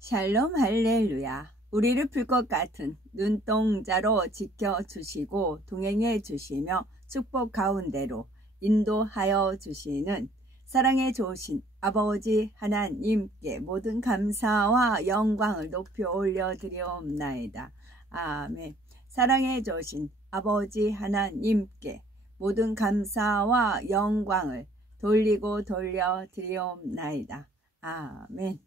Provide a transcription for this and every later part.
샬롬 할렐루야. 우리를 풀 것 같은 눈동자로 지켜주시고 동행해 주시며 축복 가운데로 인도하여 주시는 사랑에 좋으신 아버지 하나님께 모든 감사와 영광을 높이 올려드리옵나이다. 아멘. 사랑에 좋으신 아버지 하나님께 모든 감사와 영광을 돌려드리옵나이다. 아멘.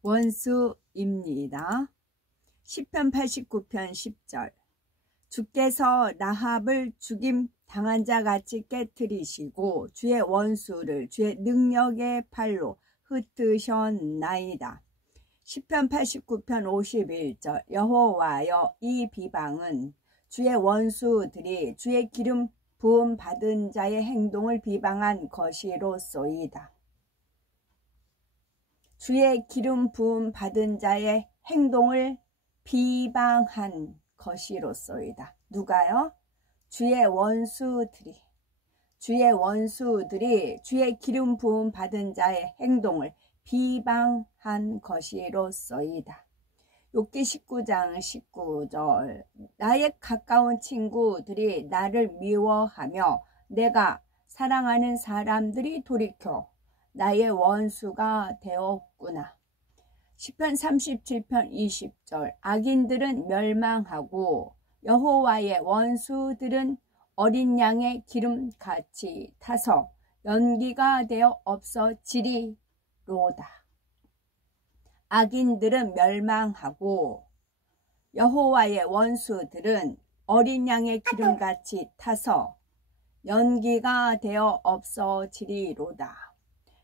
원수입니다. 시편 89편 10절. 주께서 라합을 죽임 당한 자같이 깨뜨리시고 주의 원수를 주의 능력의 팔로 흩으셨나이다. 시편 89편 51절. 여호와여, 이 비방은 주의 원수들이 주의 기름 부음 받은 자의 행동을 비방한 것이로소이다. 주의 기름 부음 받은 자의 행동을 비방한 것이로소이다. 누가요? 주의 원수들이 주의 기름 부음 받은 자의 행동을 비방한 것이로소이다. 욥기 19장 19절. 나의 가까운 친구들이 나를 미워하며 내가 사랑하는 사람들이 돌이켜 나의 원수가 되었구나. 시편 37편 20절. 악인들은 멸망하고 여호와의 원수들은 어린 양의 기름같이 타서 연기가 되어 없어지리로다. 악인들은 멸망하고 여호와의 원수들은 어린 양의 기름같이 타서 연기가 되어 없어지리로다.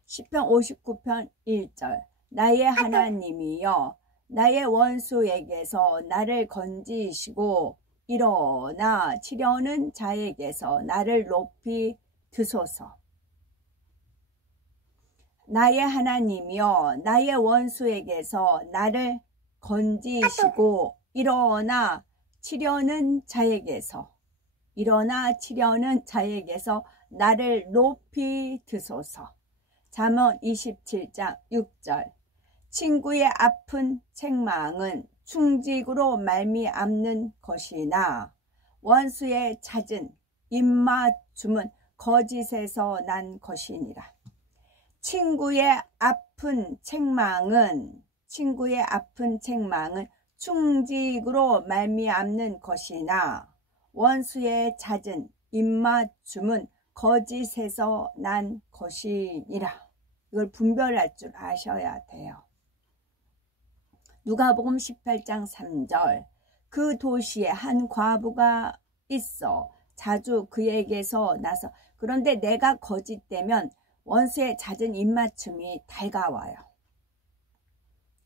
시편 59편 1절. 나의 하나님이여, 나의 원수에게서 나를 건지시고 일어나 치려는 자에게서 나를 높이 드소서. 나의 하나님이여, 나의 원수에게서 나를 건지시고 일어나 치려는 자에게서 나를 높이 드소서. 잠언 27장 6절. 친구의 아픈 책망은 충직으로 말미암는 것이나 원수의 잦은 입맞춤은 거짓에서 난 것이니라. 친구의 아픈 책망은 충직으로 말미암는 것이나 원수의 잦은 입맞춤은 거짓에서 난 것이니라. 이걸 분별할 줄 아셔야 돼요. 누가복음 18장 3절. 그 도시에 한 과부가 있어 자주 그에게서 나서 그런데 내가 거짓되면 원수의 잦은 입맞춤이 달가워요.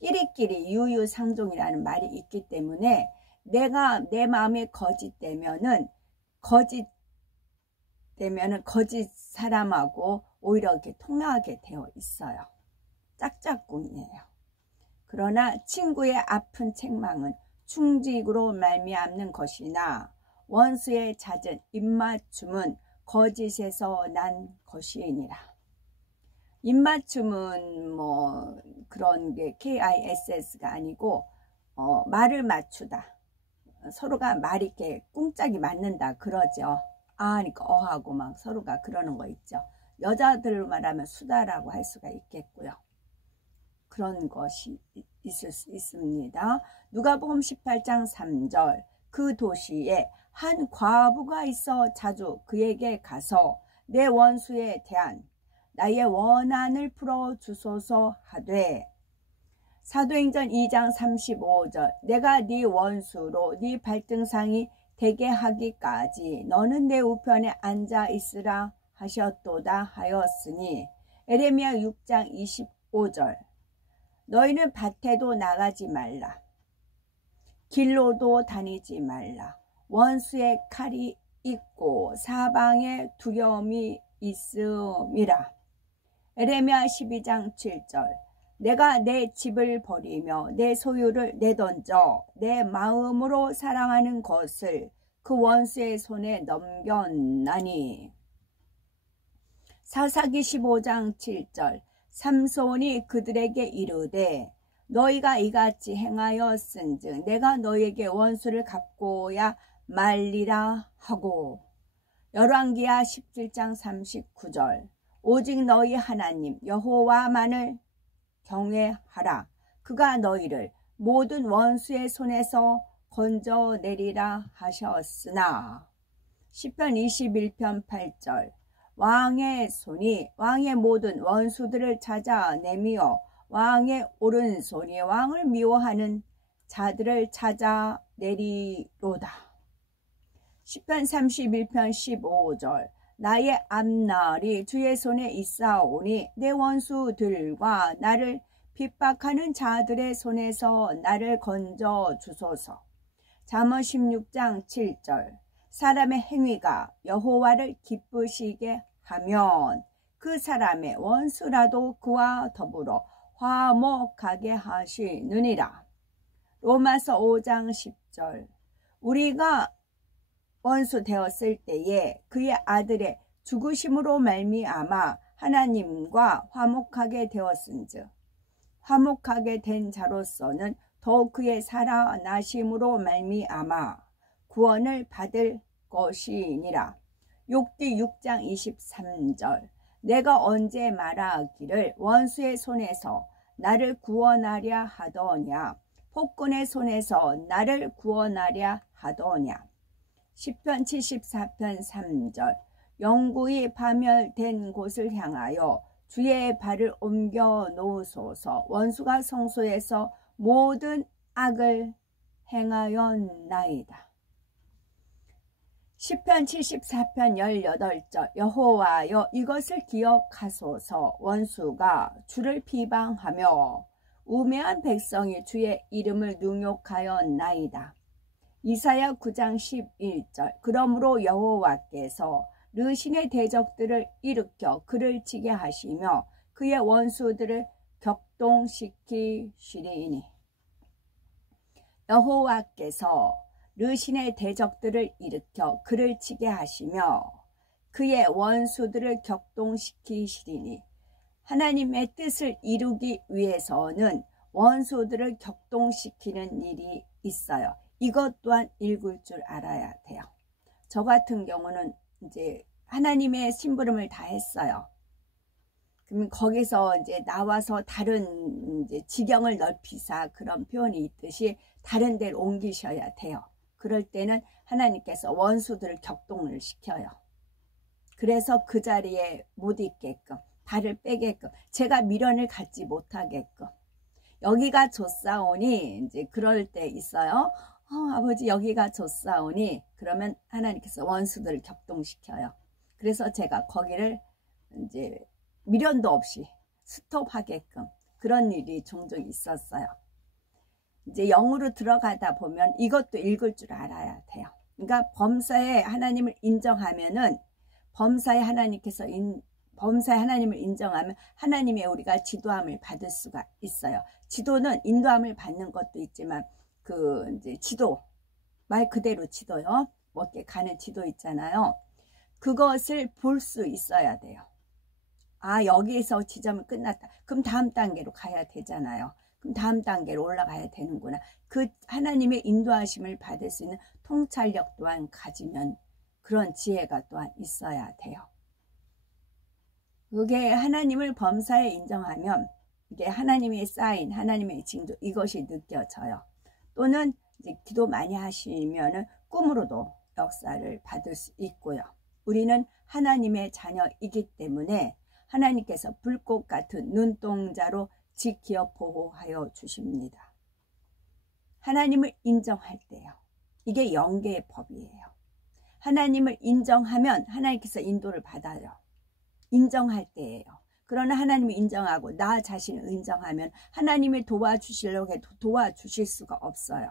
끼리끼리 유유상종이라는 말이 있기 때문에 내가 내 마음에 거짓되면은 거짓 사람하고 오히려 이렇게 통하게 되어 있어요. 짝짝꿍이에요. 그러나 친구의 아픈 책망은 충직으로 말미암는 것이나 원수의 잦은 입맞춤은 거짓에서 난 것이니라. 입맞춤은 뭐 그런 게 KISS가 아니고 말을 맞추다. 서로가 말이 이렇게 꿍짝이 맞는다 그러죠. 아니까 어하고 막 서로가 그러는 거 있죠. 여자들로 말하면 수다라고 할 수가 있겠고요. 그런 것이 있을 수 있습니다. 누가복음 18장 3절. 그 도시에 한 과부가 있어 자주 그에게 가서 내 원수에 대한 나의 원한을 풀어주소서 하되. 사도행전 2장 35절. 내가 네 원수로 네 발등상이 되게 하기까지 너는 내 우편에 앉아 있으라 하셨도다 하였으니. 에레미야 6장 25절. 너희는 밭에도 나가지 말라. 길로도 다니지 말라. 원수의 칼이 있고 사방에 두려움이 있음이라. 에레미야 12장 7절. 내가 내 집을 버리며 내 소유를 내던져 내 마음으로 사랑하는 것을 그 원수의 손에 넘겼나니. 사사기 15장 7절. 삼손이 그들에게 이르되 너희가 이같이 행하였은즉 내가 너희에게 원수를 갚고야 말리라 하고. 열왕기하 17장 39절. 오직 너희 하나님 여호와만을 경외하라. 그가 너희를 모든 원수의 손에서 건져내리라 하셨으나. 시편 21편 8절. 왕의 손이 왕의 모든 원수들을 찾아내며 왕의 오른손이 왕을 미워하는 자들을 찾아내리로다. 시편 31편 15절. 나의 앞날이 주의 손에 있사오니 내 원수들과 나를 핍박하는 자들의 손에서 나를 건져 주소서. 잠언 16장 7절. 사람의 행위가 여호와를 기쁘시게 하면 그 사람의 원수라도 그와 더불어 화목하게 하시느니라. 로마서 5장 10절. 우리가 원수 되었을 때에 그의 아들의 죽으심으로 말미암아 하나님과 화목하게 되었은즉 화목하게 된 자로서는 더욱 그의 살아나심으로 말미암아 구원을 받을 것이니라. 욥기 6장 23절. 내가 언제 말하기를 원수의 손에서 나를 구원하랴 하더냐. 폭군의 손에서 나를 구원하랴 하더냐. 시편 74편 3절. 영구히 파멸된 곳을 향하여 주의 발을 옮겨 놓으소서. 원수가 성소에서 모든 악을 행하였나이다. 시편 74편 18절. 여호와여 이것을 기억하소서. 원수가 주를 비방하며 우매한 백성이 주의 이름을 능욕하였나이다. 이사야 9장 11절. 그러므로 여호와께서 르신의 대적들을 일으켜 그를 치게 하시며 그의 원수들을 격동시키시리니. 여호와께서 르신의 대적들을 일으켜 그를 치게 하시며 그의 원수들을 격동시키시리니. 하나님의 뜻을 이루기 위해서는 원수들을 격동시키는 일이 있어요. 이것 또한 읽을 줄 알아야 돼요. 저 같은 경우는 이제 하나님의 심부름을 다 했어요. 그러면 거기서 이제 나와서 다른 이제 지경을 넓히사 그런 표현이 있듯이 다른 데를 옮기셔야 돼요. 그럴 때는 하나님께서 원수들을 격동을 시켜요. 그래서 그 자리에 못 있게끔, 발을 빼게끔, 제가 미련을 갖지 못하게끔. 여기가 좋사오니 이제 그럴 때 있어요. 아버지 여기가 좋사오니 그러면 하나님께서 원수들을 격동시켜요. 그래서 제가 거기를 이제 미련도 없이 스톱하게끔 그런 일이 종종 있었어요. 이제 영으로 들어가다 보면 이것도 읽을 줄 알아야 돼요. 그러니까 범사에 하나님을 인정하면은 범사에 하나님을 인정하면 하나님의 우리가 지도함을 받을 수가 있어요. 지도는 인도함을 받는 것도 있지만 그 이제 지도, 말 그대로 지도요. 어떻게 가는 지도 있잖아요. 그것을 볼 수 있어야 돼요. 아, 여기에서 지점은 끝났다. 그럼 다음 단계로 가야 되잖아요. 그럼 다음 단계로 올라가야 되는구나. 그 하나님의 인도하심을 받을 수 있는 통찰력 또한 가지면 그런 지혜가 또한 있어야 돼요. 그게 하나님을 범사에 인정하면 이게 하나님의 사인, 하나님의 징조 이것이 느껴져요. 또는 이제 기도 많이 하시면은 꿈으로도 역사를 받을 수 있고요. 우리는 하나님의 자녀이기 때문에 하나님께서 불꽃 같은 눈동자로 지켜 보호하여 주십니다. 하나님을 인정할 때요. 이게 영계의 법이에요. 하나님을 인정하면 하나님께서 인도를 받아요. 인정할 때예요. 그러나 하나님을 인정하고 나 자신을 인정하면 하나님이 도와주시려고 해도 도와주실 수가 없어요.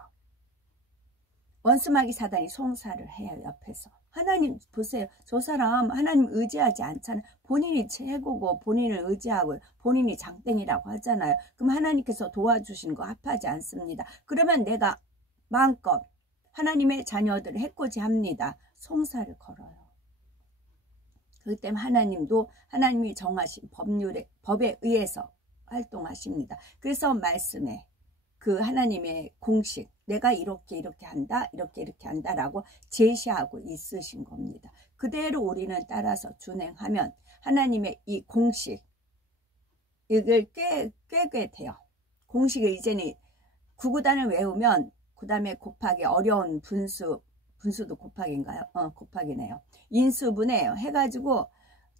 원수마귀 사단이 송사를 해요. 옆에서. 하나님 보세요. 저 사람 하나님 의지하지 않잖아요. 본인이 최고고 본인을 의지하고 본인이 장땡이라고 하잖아요. 그럼 하나님께서 도와주시는 거 합하지 않습니다. 그러면 내가 마음껏 하나님의 자녀들을 해코지합니다. 송사를 걸어요. 그렇기 때문에 하나님도 하나님이 정하신 법에 의해서 활동하십니다. 그래서 말씀에 그 하나님의 공식, 내가 이렇게 한다, 이렇게 한다라고 제시하고 있으신 겁니다. 그대로 우리는 따라서 준행하면 하나님의 이 공식, 이걸 꿰게 돼요. 공식을 이제는 구구단을 외우면 그 다음에 곱하기 어려운 분수도 곱하기인가요? 곱하기네요. 인수분해 해가지고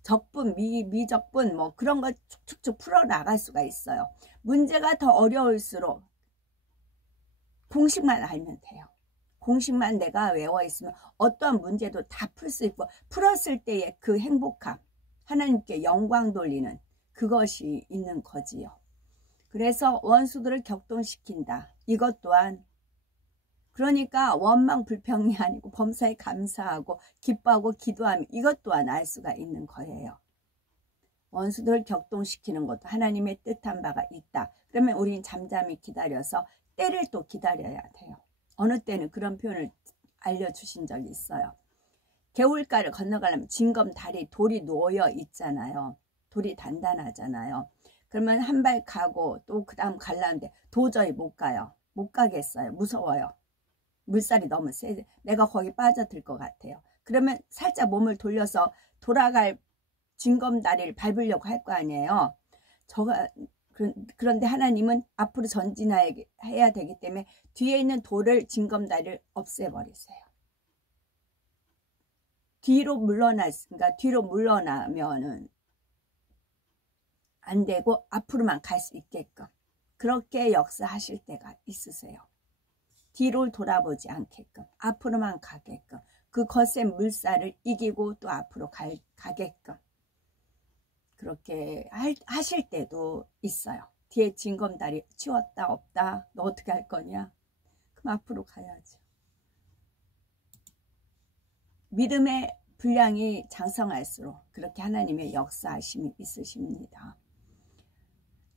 적분, 미적분 뭐 그런 거 축축축 풀어나갈 수가 있어요. 문제가 더 어려울수록 공식만 알면 돼요. 공식만 내가 외워 있으면 어떠한 문제도 다 풀 수 있고, 풀었을 때의 그 행복함, 하나님께 영광 돌리는 그것이 있는 거지요. 그래서 원수들을 격동시킨다. 이것 또한, 그러니까 원망 불평이 아니고 범사에 감사하고 기뻐하고 기도하며 이것 또한 알 수가 있는 거예요. 원수들을 격동시키는 것도 하나님의 뜻한 바가 있다. 그러면 우린 잠잠히 기다려서 때를 또 기다려야 돼요. 어느 때는 그런 표현을 알려주신 적이 있어요. 개울가를 건너가려면 징검 다리, 돌이 놓여 있잖아요. 돌이 단단하잖아요. 그러면 한 발 가고 또 그 다음 가려는데 도저히 못 가요. 못 가겠어요. 무서워요. 물살이 너무 세지. 내가 거기 빠져들 것 같아요. 그러면 살짝 몸을 돌려서 돌아갈 징검다리를 밟으려고 할 거 아니에요. 그런데 하나님은 앞으로 전진해야 되기 때문에 뒤에 있는 돌을, 징검다리를 없애버리세요. 뒤로 물러나면은 안 되고 앞으로만 갈 수 있게끔 그렇게 역사하실 때가 있으세요. 뒤로 돌아보지 않게끔 앞으로만 가게끔, 그 거센 물살을 이기고 또 앞으로 가게끔 그렇게 하실 때도 있어요. 뒤에 징검다리 치웠다 없다, 너 어떻게 할 거냐? 그럼 앞으로 가야죠. 믿음의 분량이 장성할수록 그렇게 하나님의 역사하심이 있으십니다.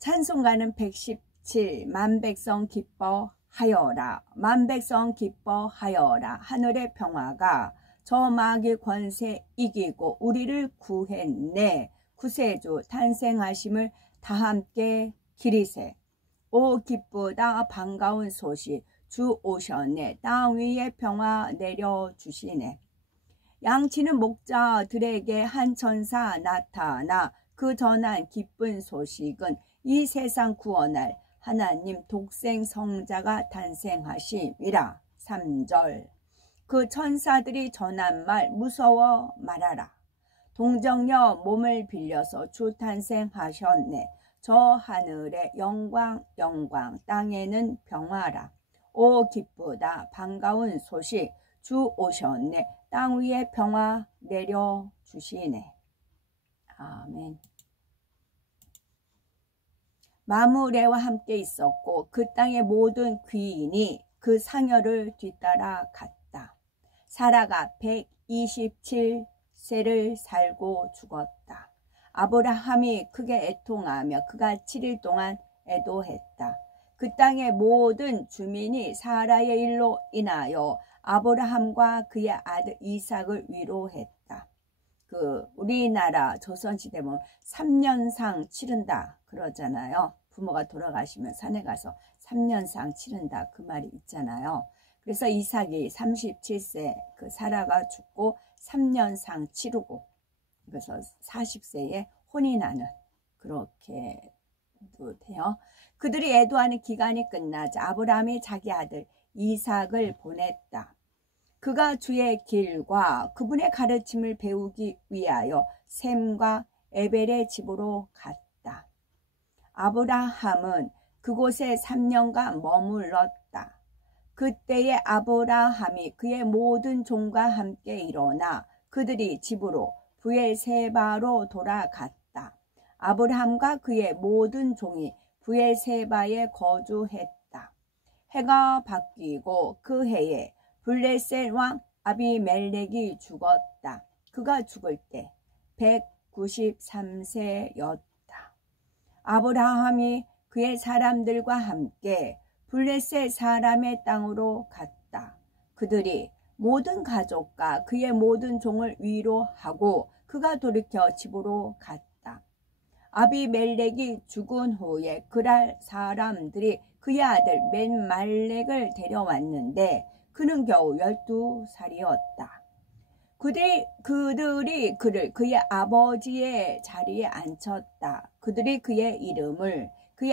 찬송가는 117, 만백성 기뻐하여라, 만백성 기뻐하여라. 하늘의 평화가 저 마귀 권세 이기고 우리를 구했네. 구세주 탄생하심을 다 함께 기리세. 오 기쁘다 반가운 소식, 주 오셨네. 땅 위에 평화 내려주시네. 양치는 목자들에게 한 천사 나타나 그 전한 기쁜 소식은 이 세상 구원할 하나님 독생 성자가 탄생하심이라. 3절. 그 천사들이 전한 말 무서워 말하라. 동정녀 몸을 빌려서 주 탄생하셨네. 저 하늘에 영광 영광, 땅에는 평화라. 오 기쁘다 반가운 소식, 주 오셨네. 땅 위에 평화 내려주시네. 아멘. 마므레와 함께 있었고 그 땅의 모든 귀인이 그 상여를 뒤따라 갔다. 사라가 127세를 살고 죽었다. 아브라함이 크게 애통하며 그가 7일 동안 애도했다. 그 땅의 모든 주민이 사라의 일로 인하여 아브라함과 그의 아들 이삭을 위로했다. 우리나라 조선시대 보면 3년상 치른다 그러잖아요. 부모가 돌아가시면 산에 가서 3년상 치른다 그 말이 있잖아요. 그래서 이삭이 37세 그 사라가 죽고 3년상 치르고, 그래서 40세에 혼이 나는, 그렇게 돼요. 그들이 애도하는 기간이 끝나자 아브라함이 자기 아들 이삭을 보냈다. 그가 주의 길과 그분의 가르침을 배우기 위하여 셈과 에벨의 집으로 갔다. 아브라함은 그곳에 3년간 머물렀다. 그때에 아브라함이 그의 모든 종과 함께 일어나 그들이 집으로 브엘세바로 돌아갔다. 아브라함과 그의 모든 종이 브엘세바에 거주했다. 해가 바뀌고 그 해에 블레셋 왕 아비멜렉이 죽었다. 그가 죽을 때 193세였다. 아브라함이 그의 사람들과 함께 블레셋 사람의 땅으로 갔다. 그들이 모든 가족과 그의 모든 종을 위로하고 그가 돌이켜 집으로 갔다. 아비멜렉이 죽은 후에 그랄 사람들이 그의 아들 벤말렉을 데려왔는데 그는 겨우 12살이었다. 그들이 그를 그의 아버지의 자리에 앉혔다. 그들이 그의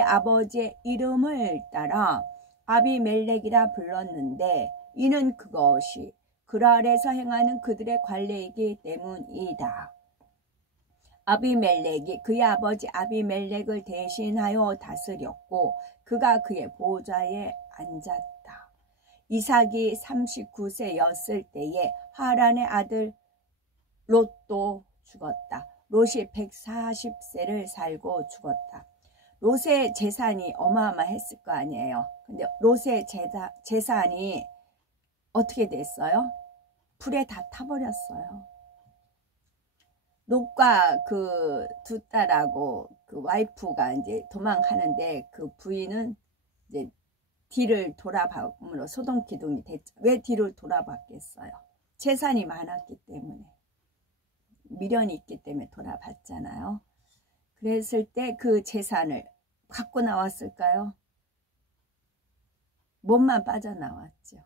아버지의 이름을 따라 아비멜렉이라 불렀는데 이는 그것이 그랄에서 행하는 그들의 관례이기 때문이다. 아비멜렉이 그의 아버지 아비멜렉을 대신하여 다스렸고 그가 그의 보좌에 앉았다. 이삭이 39세였을 때에 하란의 아들 롯도 죽었다. 롯이 140세를 살고 죽었다. 롯의 재산이 어마어마했을 거 아니에요. 근데 롯의 재산이 어떻게 됐어요? 불에 다 타버렸어요. 롯과 그 두 딸하고 그 와이프가 이제 도망하는데 그 부인은 이제 뒤를 돌아박음으로 소동키둥이 됐죠. 왜 뒤를 돌아봤겠어요? 재산이 많았기 때문에. 미련이 있기 때문에 돌아봤잖아요. 그랬을 때 그 재산을 갖고 나왔을까요? 몸만 빠져나왔죠.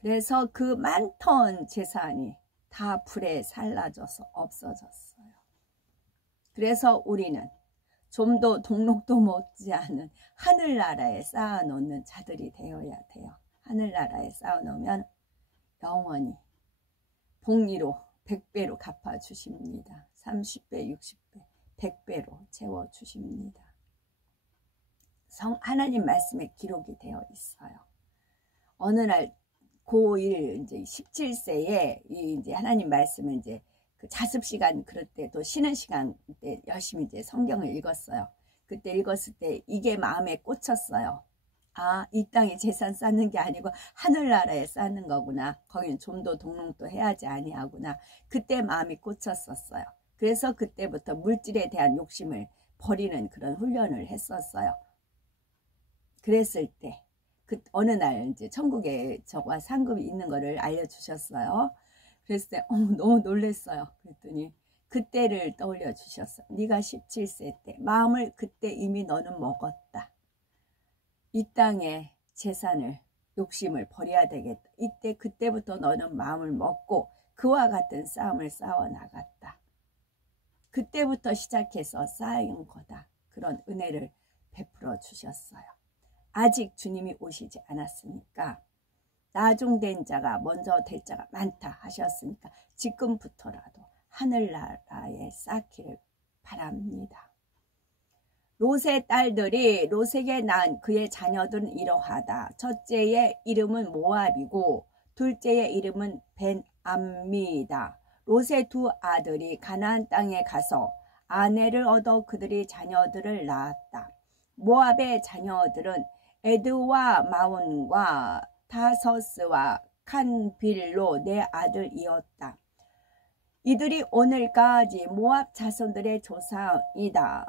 그래서 그 많던 재산이 다 불에 살라져서 없어졌어요. 그래서 우리는 좀도 동록도 못지않은 하늘나라에 쌓아놓는 자들이 되어야 돼요. 하늘나라에 쌓아놓으면 영원히 복리로 100배로 갚아주십니다. 30배, 60배, 100배로 채워주십니다. 하나님 말씀에 기록이 되어 있어요. 어느 날 고1 이제 17세에 이제 하나님 말씀을 이제 그 자습 시간 그럴 때 또 쉬는 시간 때 열심히 이제 성경을 읽었어요. 그때 읽었을 때 이게 마음에 꽂혔어요. 아, 이 땅에 재산 쌓는 게 아니고 하늘나라에 쌓는 거구나. 거기는 좀도 동롱도 해야지 아니하구나. 그때 마음이 꽂혔었어요. 그래서 그때부터 물질에 대한 욕심을 버리는 그런 훈련을 했었어요. 그랬을 때 어느 날 이제 천국에 저와 상급이 있는 거를 알려주셨어요. 그랬을 때 너무 놀랐어요. 그랬더니 그때를 떠올려 주셨어요. 네가 17세 때 마음을 그때 이미 너는 먹었다. 이 땅의 재산을 욕심을 버려야 되겠다. 그때부터 너는 마음을 먹고 그와 같은 싸움을 싸워 나갔다. 그때부터 시작해서 쌓인 거다. 그런 은혜를 베풀어 주셨어요. 아직 주님이 오시지 않았으니까 나중된 자가 먼저 될 자가 많다 하셨으니까 지금부터라도 하늘나라에 쌓기를 바랍니다. 롯의 딸들이 롯에게 난 그의 자녀들은 이러하다. 첫째의 이름은 모압이고 둘째의 이름은 벤암미이다. 롯의 두 아들이 가나안 땅에 가서 아내를 얻어 그들이 자녀들을 낳았다. 모압의 자녀들은 에드와 마온과 다서스와 칸빌로 네 아들이었다. 이들이 오늘까지 모압 자손들의 조상이다.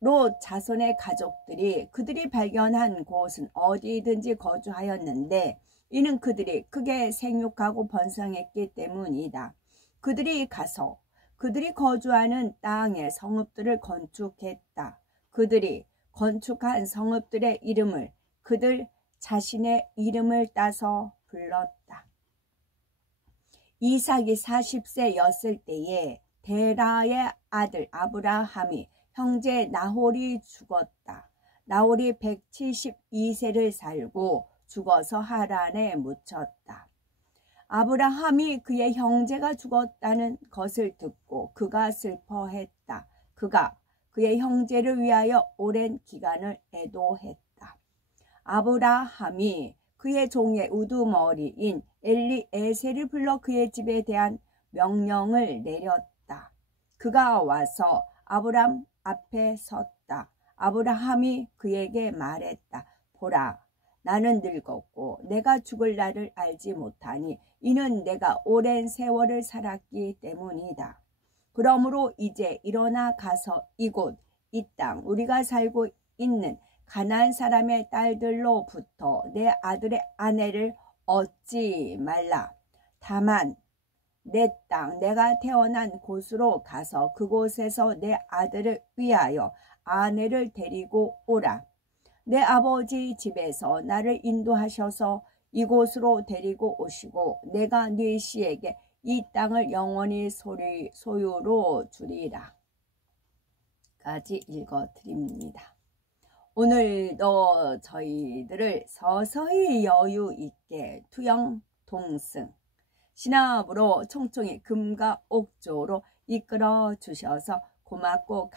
롯 자손의 가족들이 그들이 발견한 곳은 어디든지 거주하였는데 이는 그들이 크게 생육하고 번성했기 때문이다. 그들이 가서 그들이 거주하는 땅의 성읍들을 건축했다. 그들이 건축한 성읍들의 이름을 그들 자신의 이름을 따서 불렀다. 이삭이 40세였을 때에 데라의 아들 아브라함이 형제 나홀이 죽었다. 나홀이 172세를 살고 죽어서 하란에 묻혔다. 아브라함이 그의 형제가 죽었다는 것을 듣고 그가 슬퍼했다. 그가 그의 형제를 위하여 오랜 기간을 애도했다. 아브라함이 그의 종의 우두머리인 엘리에셀을 불러 그의 집에 대한 명령을 내렸다. 그가 와서 아브람 앞에 섰다. 아브라함이 그에게 말했다. 보라, 나는 늙었고 내가 죽을 날을 알지 못하니 이는 내가 오랜 세월을 살았기 때문이다. 그러므로 이제 일어나 가서 이곳 이 땅 우리가 살고 있는 가나안 사람의 딸들로부터 내 아들의 아내를 얻지 말라. 다만 내 땅, 내가 태어난 곳으로 가서 그곳에서 내 아들을 위하여 아내를 데리고 오라. 내 아버지 집에서 나를 인도하셔서 이곳으로 데리고 오시고 내가 네 씨에게 이 땅을 영원히 소유로 주리라. 까지 읽어드립니다. 오늘도 저희들을 서서히 여유 있게 투영 동승 신압으로 총총히 금과 옥조로 이끌어 주셔서 고맙고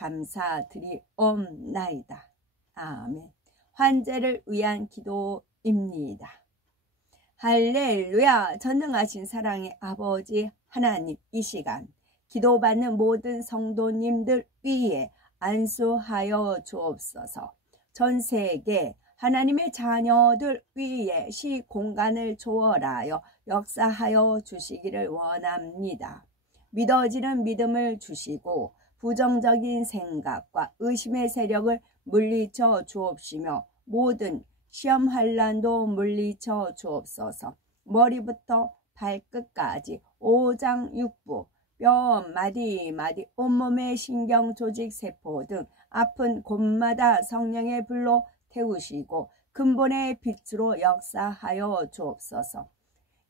감사드리옵나이다. 아멘. 환제를 위한 기도입니다. 할렐루야. 전능하신 사랑의 아버지 하나님, 이 시간 기도받는 모든 성도님들 위에 안수하여 주옵소서. 전 세계 하나님의 자녀들 위에 시공간을 초월하여 역사하여 주시기를 원합니다. 믿어지는 믿음을 주시고 부정적인 생각과 의심의 세력을 물리쳐 주옵시며 모든 시험 환난도 물리쳐 주옵소서. 머리부터 발끝까지 오장육부 뼈 마디 온몸의 신경 조직 세포 등 아픈 곳마다 성령의 불로 태우시고 근본의 빛으로 역사하여 주옵소서.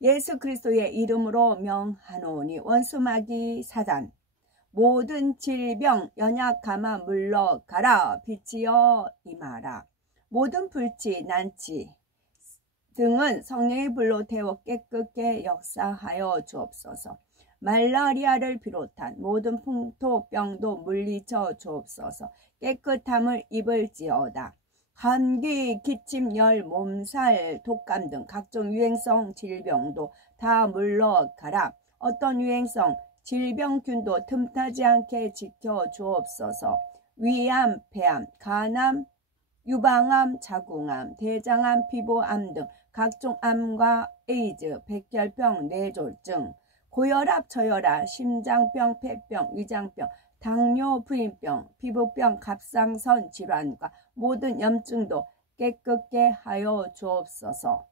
예수 그리스도의 이름으로 명하노니 원수 마귀 사단 모든 질병 연약함아 물러가라. 빛이여 임하라. 모든 불치 난치 등은 성령의 불로 태워 깨끗게 역사하여 주옵소서. 말라리아를 비롯한 모든 풍토병도 물리쳐 주옵소서. 깨끗함을 입을지어다. 감기, 기침, 열, 몸살, 독감 등 각종 유행성 질병도 다 물러가라. 어떤 유행성 질병균도 틈타지 않게 지켜 주옵소서. 위암, 폐암, 간암, 유방암, 자궁암, 대장암, 피부암 등 각종 암과 에이즈, 백혈병, 뇌졸중, 고혈압, 저혈압, 심장병, 폐병, 위장병, 당뇨, 부인병, 피부병, 갑상선 질환과 모든 염증도 깨끗게 하여 주옵소서.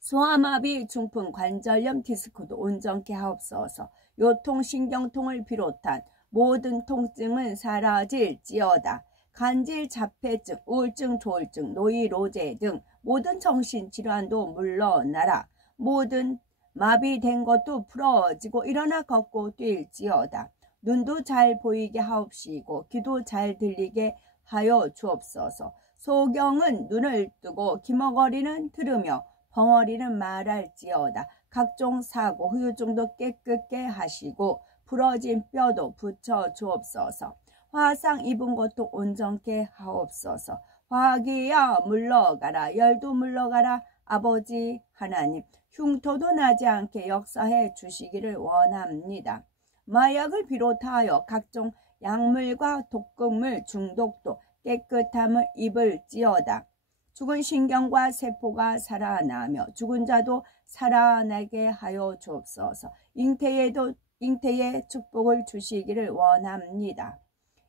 소아마비, 중풍, 관절염, 디스크도 온전케 하옵소서. 요통신경통을 비롯한 모든 통증은 사라질지어다. 간질, 자폐증, 우울증, 조울증, 노이로제 등 모든 정신질환도 물러나라. 모든 마비된 것도 풀어지고 일어나 걷고 뛸지어다. 눈도 잘 보이게 하옵시고 귀도 잘 들리게 하여 주옵소서. 소경은 눈을 뜨고 기머거리는 들으며 벙어리는 말할지어다. 각종 사고, 후유증도 깨끗게 하시고 부러진 뼈도 붙여 주옵소서. 화상 입은 것도 온전케 하옵소서. 화기야 물러가라. 열도 물러가라. 아버지 하나님, 흉터도 나지 않게 역사해 주시기를 원합니다. 마약을 비롯하여 각종 약물과 독극물 중독도 깨끗함을 입을지어다. 죽은 신경과 세포가 살아나며 죽은 자도 살아나게 하여 주옵소서. 잉태의 축복을 주시기를 원합니다.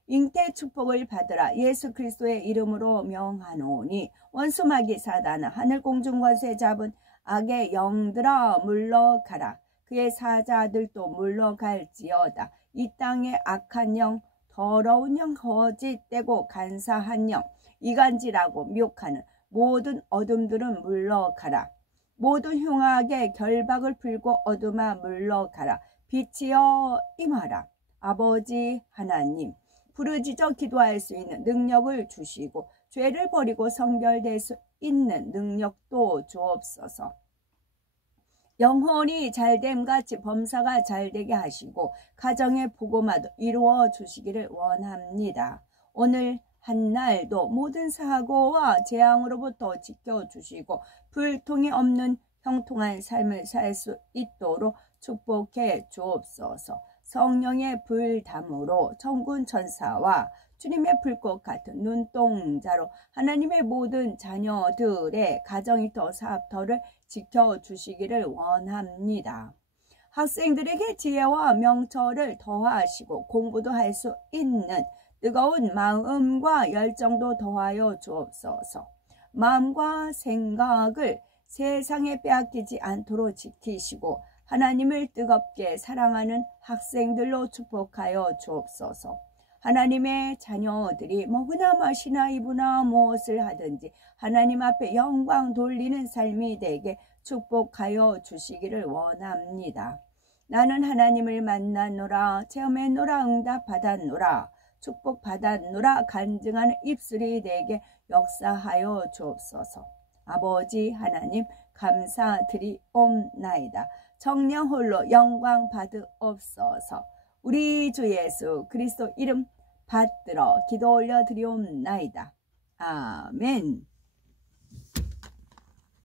잉태 축복을 받으라. 예수 그리스도의 이름으로 명하노니 원수 마귀 사단아 하늘 공중 권세 잡은 악의 영들아 물러가라. 그의 사자들도 물러갈지어다. 이 땅의 악한 영, 더러운 영, 거짓되고 간사한 영, 이간질하고 미혹하는 모든 어둠들은 물러가라. 모든 흉악의 결박을 풀고 어둠아 물러가라. 빛이여 임하라. 아버지 하나님, 부르짖어 기도할 수 있는 능력을 주시고 죄를 버리고 성결될 수 있는 능력도 주옵소서. 영혼이 잘됨같이 범사가 잘되게 하시고 가정의 복음화도 이루어 주시기를 원합니다. 오늘 한날도 모든 사고와 재앙으로부터 지켜주시고 불통이 없는 형통한 삶을 살 수 있도록 축복해 주옵소서. 성령의 불담으로 천군 천사와 주님의 불꽃 같은 눈동자로 하나님의 모든 자녀들의 가정이터 사업터를 지켜주시기를 원합니다. 학생들에게 지혜와 명철을 더하시고 공부도 할 수 있는 뜨거운 마음과 열정도 더하여 주옵소서. 마음과 생각을 세상에 빼앗기지 않도록 지키시고 하나님을 뜨겁게 사랑하는 학생들로 축복하여 주옵소서. 하나님의 자녀들이 먹으나 마시나 입으나 무엇을 하든지 하나님 앞에 영광 돌리는 삶이 되게 축복하여 주시기를 원합니다. 나는 하나님을 만났노라, 체험했노라, 응답받았노라, 축복받았노라 간증하는 입술이 되게 역사하여 주옵소서. 아버지 하나님 감사드리옵나이다. 정령 홀로 영광 받으옵소서. 우리 주 예수 그리스도 이름 받들어 기도 올려 드리옵나이다. 아멘.